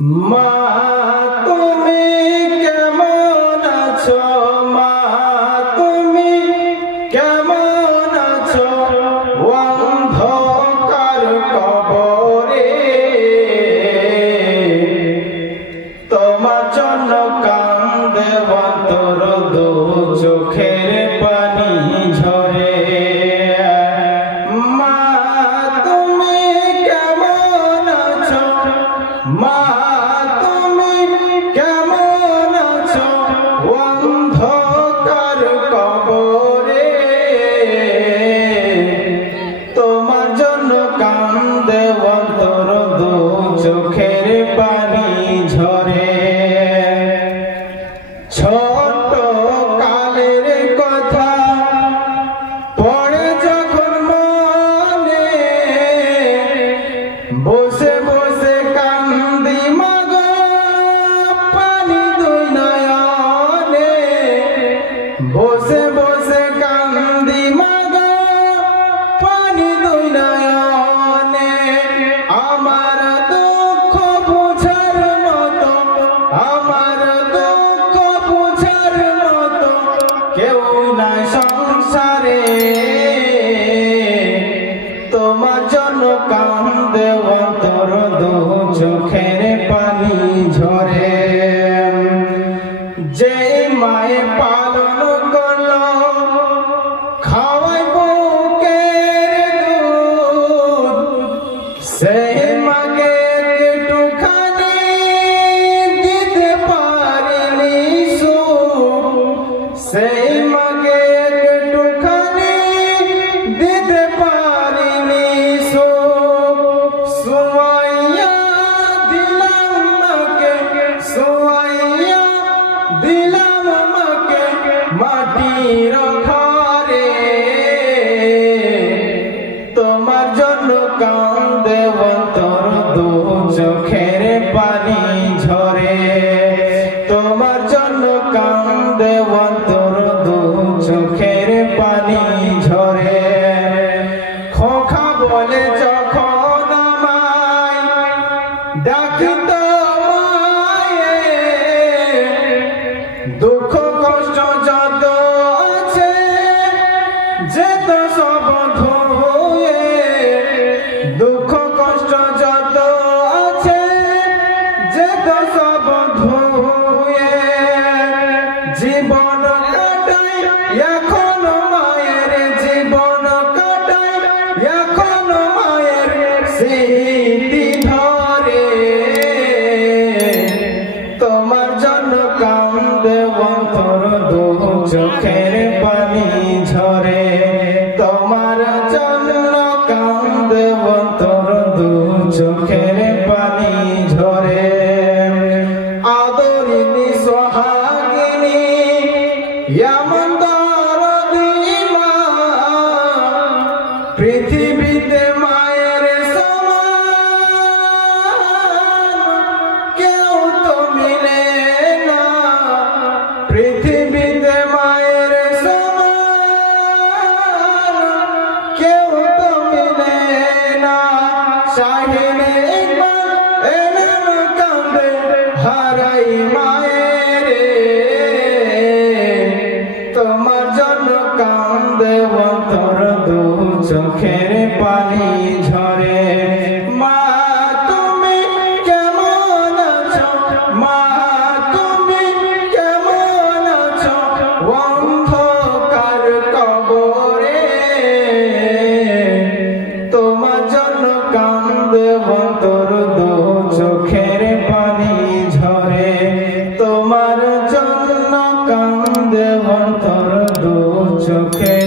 মা তুমি কেমন আছো, মা তুমি কেমন আছো, অন্ধকার কবরে তোমার জন্য কান্দে অন্তর দু চোখের পানি ঝরে। মা তুমি কেমন আছো, মা তুমি কেমন আছো, অন্ধকার কবরে তোমার জন্য কান্দে অন্তর দু চোখের পানি ঝরে। ছোট কালের কথা পড়ে যখন মনে, বসে বসে কান্দি মাগো পানি দুই নয়নে, বসে বসে কান্দি মাগো পানি দুই নয়নে। আমার দুঃখ বুঝার মতো, আমার দুঃখ বুঝার মতো কেউ নাই সংসারে, তোমার জন্য কান্দে অন্তর দু চোখের পানি ঝরে। যে মায়ে পালন করলো খাওয়াই বুকের দুধ, সেই মাকে একটুখানি দিতে পারিনি সুখ, সেই মাকে একটুখানি দিতে পারিনি সুখ। সুয়াইয়া দিলাম মাকে, সুয়াইয়া দিলাম মাকে মাটির ঘরে, তোমার জন্য কান্দে অন্তর দু চোখের পানি ঝরে, তোমার জন্য কান্দে অন্তর দু চোখের পানি ঝরে। খোকা বলে যখন আমায় ডাকিত মায়ে, দুঃখ কষ্ট যত আছে যেত সব ধুয়ে, দুঃখ কষ্ট যত আছে যেত সব ধুয়ে। জীবন কাটাই এখন মায়ের, জীবন কাটাই এখন মায়ের স্মৃতি ধরে, তোমার জন্য কান্দে অন্তর দু চোখের পানি ঝরে, তোমার জন্য কান্দে অন্তর দু চোখের পানি ঝরে। আদরিনী সোহাগিনী এমন দরদি মা, পৃথিবীতে মায়ের সমান কেউ তো মিলে না, পৃথিবীতে মায়ের সমান কেউ তো মিলে না। শাহিনে এনাম কান্দে হারাই মায়ের, তোমার জন্য কান্দে অন্তর দু চোখের পানি ঝরে। মা তুমি কেমন আছো, মা তুমি কেমন আছো, অন্ধকার কবরে তোমার জন্য কান্দে অন্তর দু চোখের পানি ঝরে, তোমার জন্য কান্দে অন্তর দু চোখের